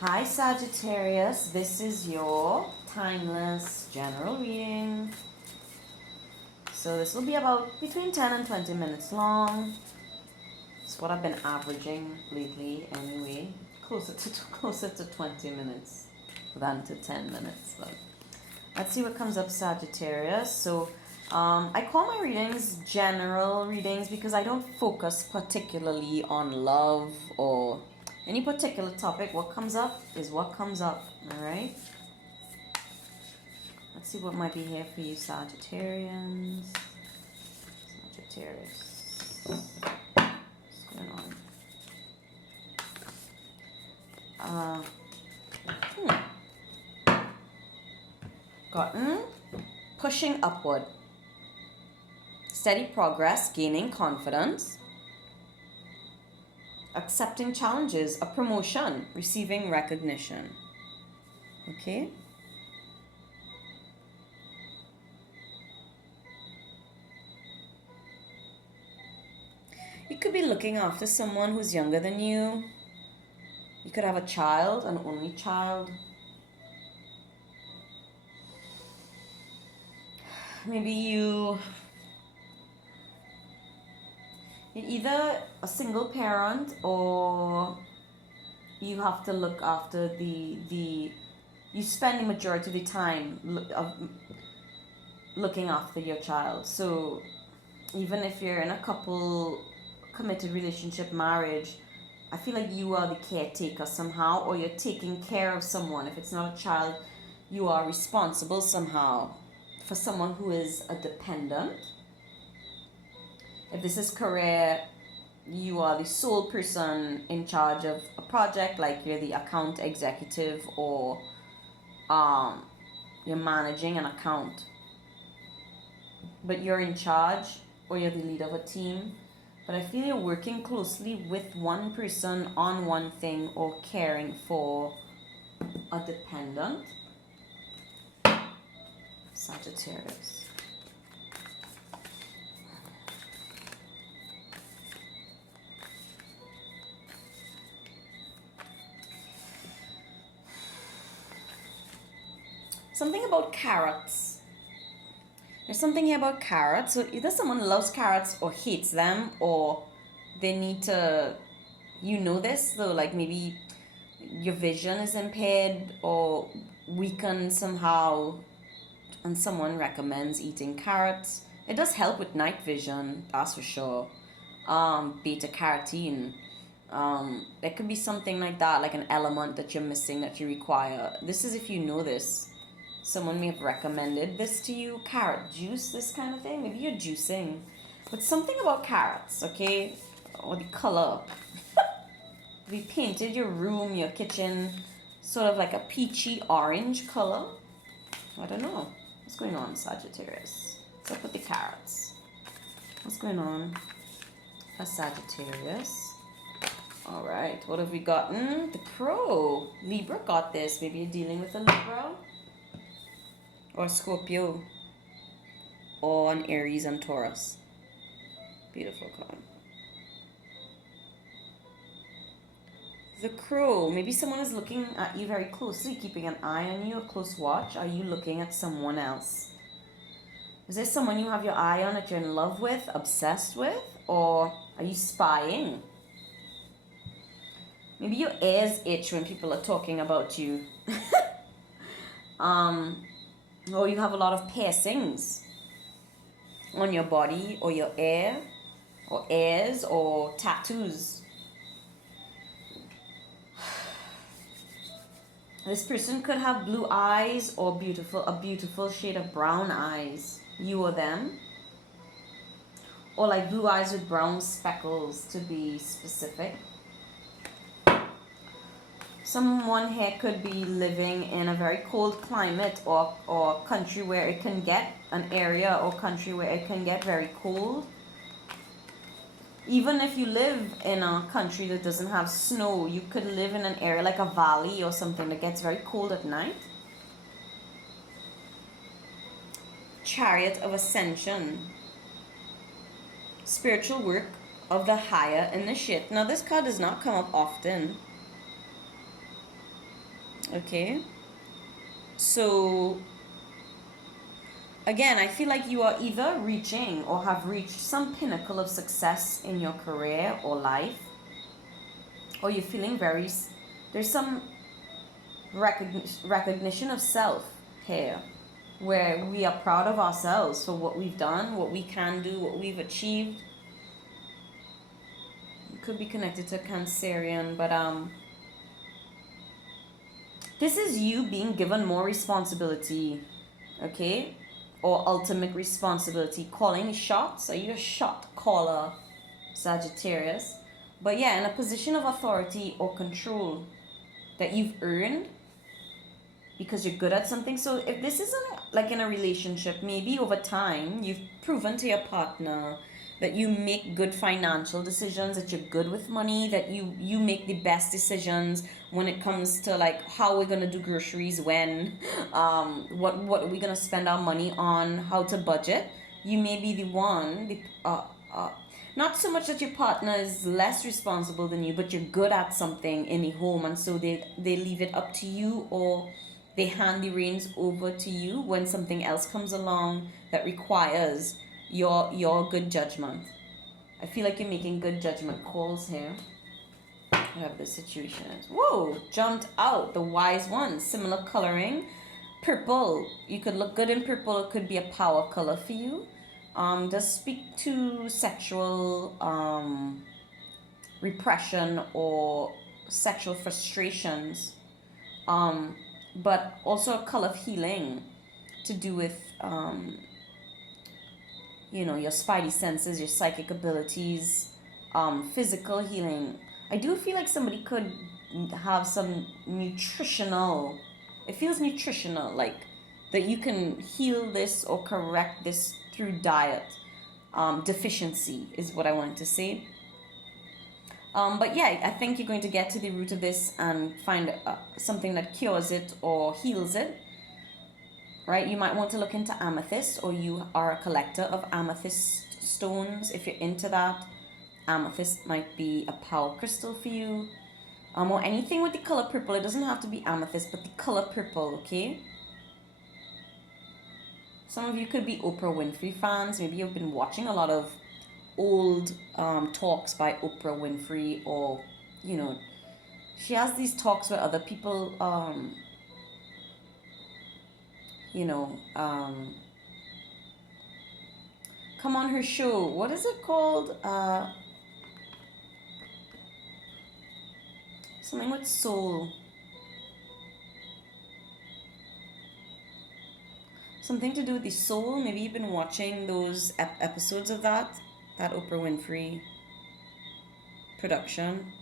Hi Sagittarius, this is your timeless general reading. So this will be about between 10 and 20 minutes long. It's what I've been averaging lately anyway. Closer to 20 minutes than to 10 minutes. But let's see what comes up, Sagittarius. So I call my readings general readings because I don't focus particularly on love or any particular topic. What comes up is what comes up, all right? Let's see what might be here for you, Sagittarians. Sagittarius. What's going on? Gotten pushing upward. Steady progress, gaining confidence. Accepting challenges, a promotion, receiving recognition. Okay? You could be looking after someone who's younger than you. You could have a child, an only child. Maybe you're either a single parent or you have to look after you spend the majority of the time looking after your child. So even if you're in a couple committed relationship marriage, I feel like you are the caretaker somehow, or you're taking care of someone. If it's not a child, you are responsible somehow for someone who is a dependent. If this is career, you are the sole person in charge of a project, like you're the account executive, or you're managing an account, but you're in charge, or you're the leader of a team. But I feel you're working closely with one person on one thing, or caring for a dependent. Sagittarius. Something about carrots. There's something here about carrots. So either someone loves carrots or hates them, or they need to, this though, like maybe your vision is impaired or weakened somehow, and someone recommends eating carrots. It does help with night vision, that's for sure. Beta carotene. There could be something like that, like an element that you're missing that you require. This is if you know this. Someone may have recommended this to you. Carrot juice, this kind of thing. Maybe you're juicing. But something about carrots, okay? Or the color. If you painted your room, your kitchen, sort of like a peachy orange color. I don't know. What's going on, Sagittarius? What's up with the carrots? What's going on for Sagittarius? All right, what have we gotten? The crow. Libra got this. Maybe you're dealing with a Libra or Scorpio or an Aries and Taurus. Beautiful card. The crow. Maybe someone is looking at you very closely, keeping an eye on you, a close watch. Are you looking at someone else? Is there someone you have your eye on that you're in love with, obsessed with? Or are you spying? Maybe your ears itch when people are talking about you. Or you have a lot of piercings on your body, or your ear, or ears, or tattoos. This person could have blue eyes or a beautiful shade of brown eyes. You or them. Or like blue eyes with brown speckles, to be specific. Someone here could be living in a very cold climate, or country where it can get, an area or country where it can get very cold. Even if you live in a country that doesn't have snow, you could live in an area like a valley or something that gets very cold at night. Chariot of Ascension. Spiritual work of the higher initiate. Now this card does not come up often. Okay. So again, I feel like you are either reaching or have reached some pinnacle of success in your career or life, or you're feeling there's some recognition of self here, where we are proud of ourselves for what we've done, what we can do, what we've achieved. It could be connected to Cancerian, but this is you being given more responsibility, okay? Or ultimate responsibility, calling shots. Are you a shot caller, Sagittarius? But yeah, in a position of authority or control that you've earned because you're good at something. So if this isn't like in a relationship, maybe over time you've proven to your partner that you make good financial decisions, that you're good with money, that you make the best decisions when it comes to like how we're gonna do groceries, when, what are we gonna spend our money on, how to budget. You may be the one, not so much that your partner is less responsible than you, but you're good at something in the home, and so they leave it up to you, or they hand the reins over to you when something else comes along that requires your good judgment. I feel like you're making good judgment calls here. Whatever the situation is. Whoa, jumped out the wise one. Similar coloring. Purple. You could look good in purple. It could be a power color for you. Does speak to sexual repression or sexual frustrations. But also a color of healing to do with your spidey senses, your psychic abilities, physical healing. I do feel like somebody could have some nutritional, it feels nutritional, like that you can heal this or correct this through diet. Deficiency is what I wanted to say. But yeah, I think you're going to get to the root of this and find something that cures it or heals it. Right? You might want to look into amethyst, or you are a collector of amethyst stones. If you're into that, amethyst might be a power crystal for you. Or anything with the color purple. It doesn't have to be amethyst, but the color purple, okay? Some of you could be Oprah Winfrey fans. Maybe you've been watching a lot of old talks by Oprah Winfrey, or, she has these talks where other people, come on her show. What is it called? Something with soul. Something to do with the soul. Maybe you've been watching those episodes of that Oprah Winfrey production.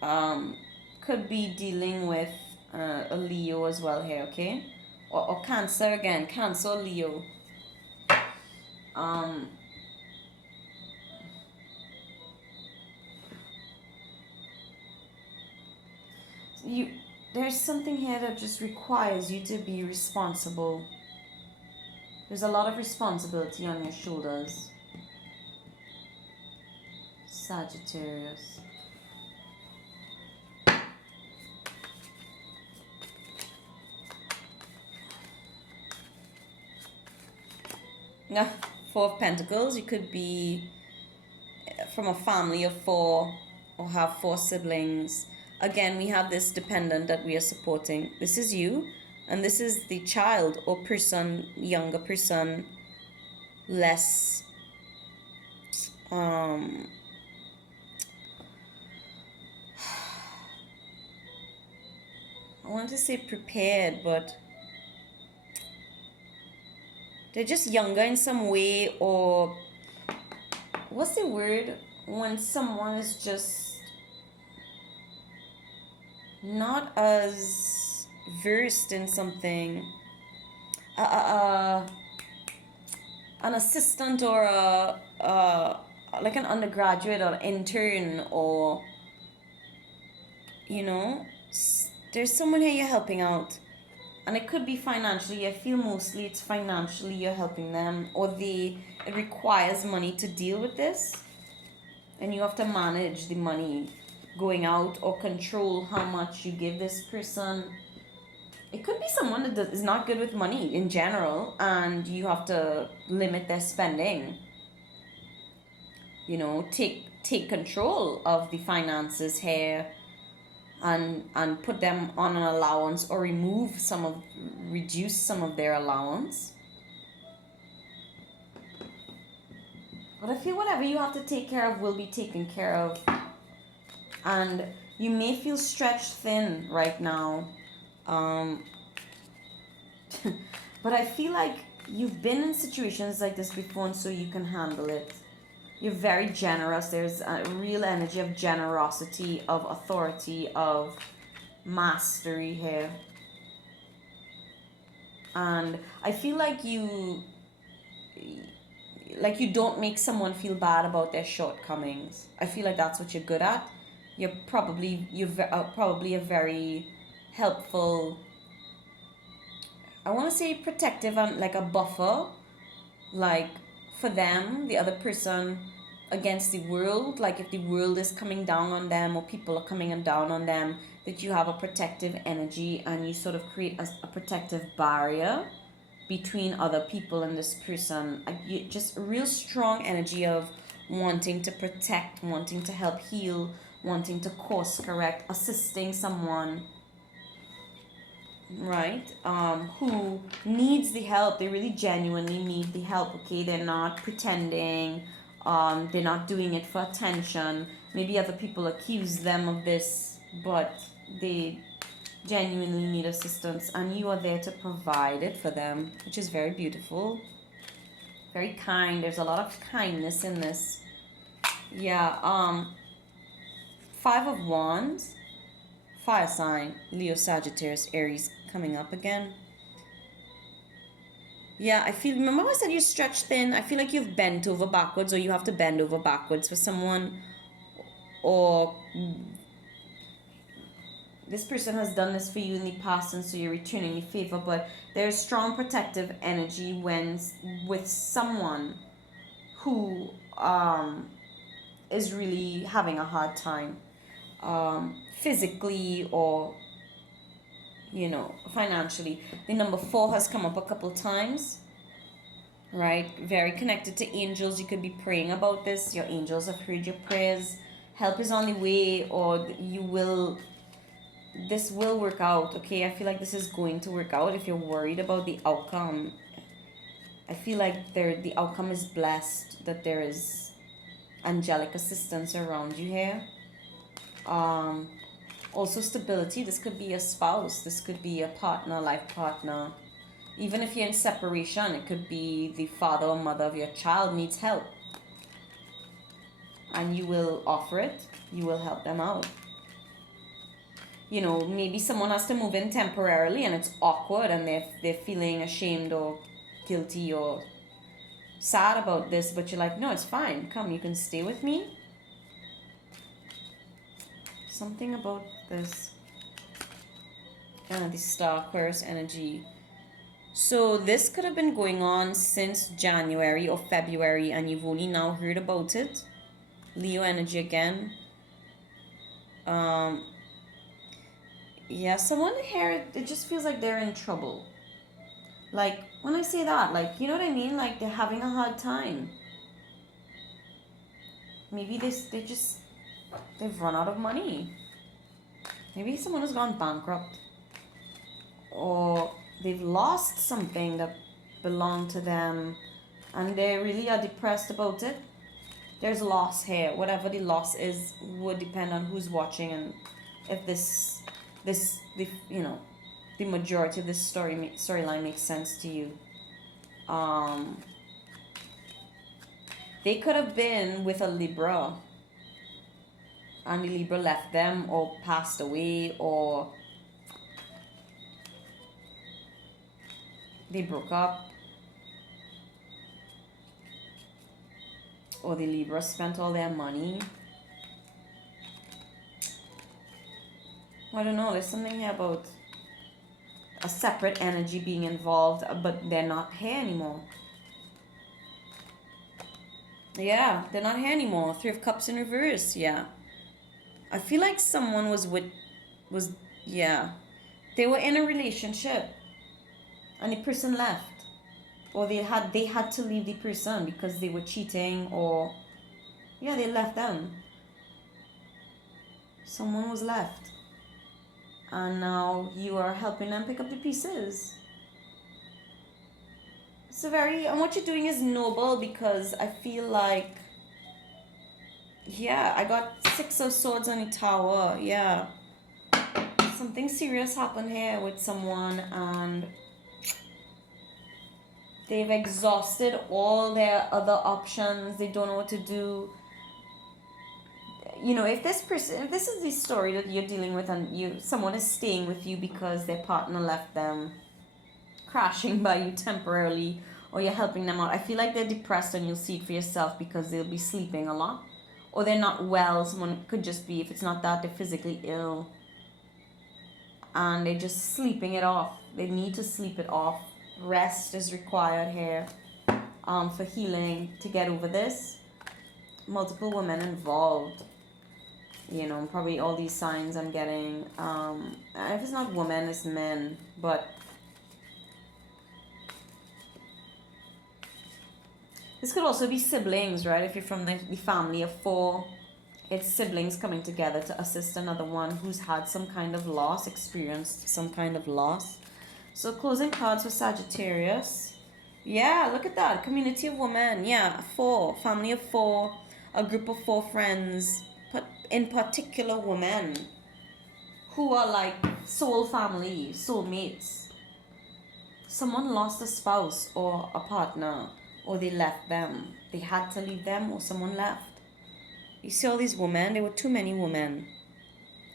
Could be dealing with a Leo as well here, okay? Or Cancer again. Cancer, Leo. There's something here that just requires you to be responsible. There's a lot of responsibility on your shoulders, Sagittarius. Yeah, Four of Pentacles. You could be from a family of four or have four siblings. Again, we have this dependent that we are supporting. This is you, and this is the child or person, younger person, less I want to say prepared, but they're just younger in some way, or what's the word when someone is just not as versed in something, an assistant, or like an undergraduate or intern, or there's someone here you're helping out, and it could be financially. I feel mostly it's financially you're helping them, or it requires money to deal with this, and you have to manage the money going out or control how much you give this person. It could be someone that is not good with money in general, and you have to limit their spending. Take control of the finances here, and put them on an allowance, or reduce some of their allowance. But I feel whatever you have to take care of will be taken care of. And you may feel stretched thin right now. But I feel like you've been in situations like this before, and so you can handle it. You're very generous. There's a real energy of generosity, of authority, of mastery here. And I feel like you don't make someone feel bad about their shortcomings. I feel like that's what you're good at. You're probably a very helpful, I want to say protective, and like a buffer, like for them, the other person, against the world. Like if the world is coming down on them, or people are coming down on them, that you have a protective energy, and you sort of create a protective barrier between other people and this person. Just a real strong energy of wanting to protect, wanting to help heal, wanting to course correct, assisting someone, right? Who needs the help. They really genuinely need the help. Okay, they're not pretending. They're not doing it for attention. Maybe other people accuse them of this, but they genuinely need assistance, and you are there to provide it for them, which is very beautiful. Very kind. There's a lot of kindness in this. Yeah. 5 of Wands, fire sign, Leo, Sagittarius, Aries, coming up again. Yeah, remember I said you're stretched thin? I feel like you've bent over backwards, or you have to bend over backwards for someone, or this person has done this for you in the past, and so you're returning the favor. But there's strong protective energy with someone who is really having a hard time, physically or financially. The number 4 has come up a couple times, right? Very connected to angels. You could be praying about this. Your angels have heard your prayers. Help is on the way, or this will work out. Okay, I feel like this is going to work out. If you're worried about the outcome, I feel like the outcome is blessed, that there is angelic assistance around you here. Also stability. This could be a spouse, this could be a partner, life partner. Even if you're in separation, it could be the father or mother of your child needs help, and you will offer it. You will help them out. Maybe someone has to move in temporarily, and it's awkward, and they're feeling ashamed or guilty or sad about this, but you're like, no, it's fine, come, you can stay with me. Something about this the Star Aquarius energy. So this could have been going on since January or February, and you've only now heard about it. Leo energy again. Yeah, someone here, it just feels like they're in trouble. Like, when I say that, like, you know what I mean? Like, they're having a hard time. Maybe they've run out of money. Maybe someone has gone bankrupt. Or they've lost something that belonged to them, and they really are depressed about it. There's loss here. Whatever the loss is would depend on who's watching, and if the majority of this storyline makes sense to you. They could have been with a Libra, and the Libra left them, or passed away, or they broke up, or the Libra spent all their money. I don't know, there's something here about a separate energy being involved, but they're not here anymore. Yeah, they're not here anymore. 3 of Cups in reverse, yeah. I feel like someone was yeah, they were in a relationship and the person left, or they had to leave the person because they were cheating, or yeah, they left them. Someone was left, and now you are helping them pick up the pieces. And what you're doing is noble, because I feel like, yeah, I got 6 of Swords on the tower. Yeah, something serious happened here with someone, and they've exhausted all their other options. They don't know what to do. You know, if this is the story that you're dealing with, and someone is staying with you because their partner left them, crashing by you temporarily, or you're helping them out, I feel like they're depressed, and you'll see it for yourself because they'll be sleeping a lot, or they're not well. Someone could just be, if it's not that, they're physically ill, and they're just sleeping it off. They need to sleep it off. Rest is required here, for healing, to get over this. Multiple women involved. You know, probably all these signs I'm getting. If it's not women, it's men. But this could also be siblings, right? If you're from the family of 4, it's siblings coming together to assist another one who's had some kind of loss, experienced some kind of loss. So closing cards for Sagittarius. Yeah, look at that. Community of women. Yeah, 4. Family of 4. A group of 4 friends. But in particular, women who are like soul family, soulmates. Someone lost a spouse or a partner, or they left them. They had to leave them, or someone left. You see all these women? There were too many women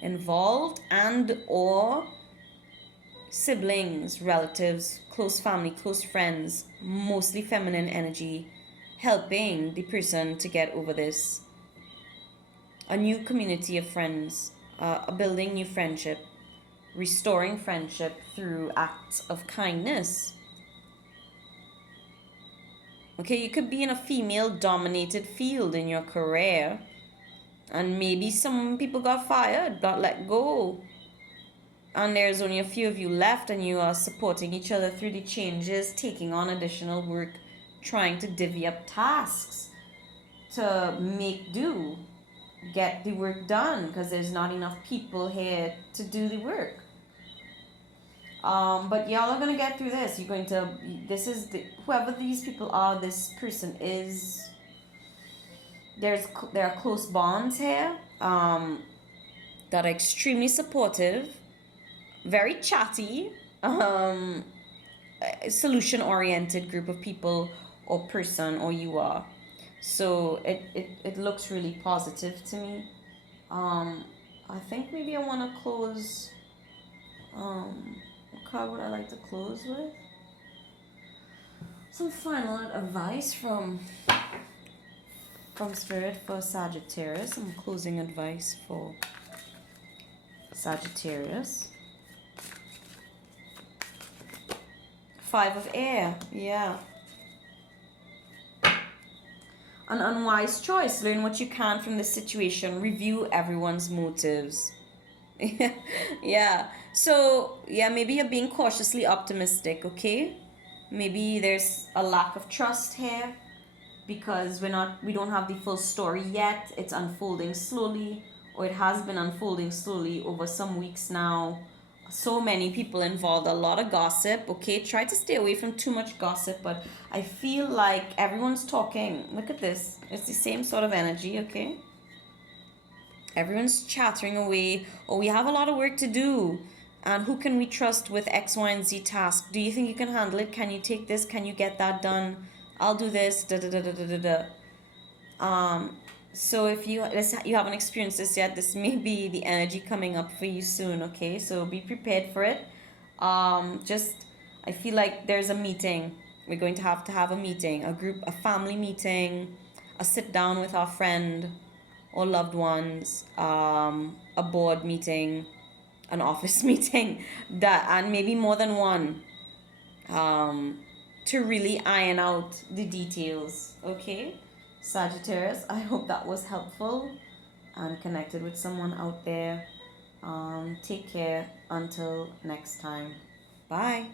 involved, and or siblings, relatives, close family, close friends, mostly feminine energy, helping the person to get over this. A new community of friends, building new friendship, restoring friendship through acts of kindness. Okay, you could be in a female dominated field in your career, and maybe some people got fired, got let go, and there's only a few of you left, and you are supporting each other through the changes, taking on additional work, trying to divvy up tasks to make do, get the work done, because there's not enough people here to do the work. But y'all are gonna get through this. You're going to. Whoever these people are. This person is. There are close bonds here. That are extremely supportive, very chatty, solution oriented group of people or person, or you are. So it looks really positive to me. I think maybe I want to close. What card would I like to close with? Some final advice from Spirit for Sagittarius. Some closing advice for Sagittarius. 5 of Air. Yeah. An unwise choice. Learn what you can from this situation. Review everyone's motives. Yeah. So, yeah, maybe you're being cautiously optimistic, okay? Maybe there's a lack of trust here because we don't have the full story yet. It's unfolding slowly, or it has been unfolding slowly over some weeks now. So many people involved, a lot of gossip, okay? Try to stay away from too much gossip, but I feel like everyone's talking. Look at this. It's the same sort of energy, okay? Everyone's chattering away. Oh, we have a lot of work to do. And who can we trust with X, Y, and Z task? Do you think you can handle it? Can you take this? Can you get that done? I'll do this. Da da da da da da da. So if you haven't experienced this yet, this may be the energy coming up for you soon. Okay, so be prepared for it. I feel like there's a meeting. We're going to have a meeting, a family meeting, a sit down with our friend or loved ones, a board meeting, an office meeting, and maybe more than one, to really iron out the details. Okay, Sagittarius, I hope that was helpful, and connected with someone out there. Take care until next time. Bye.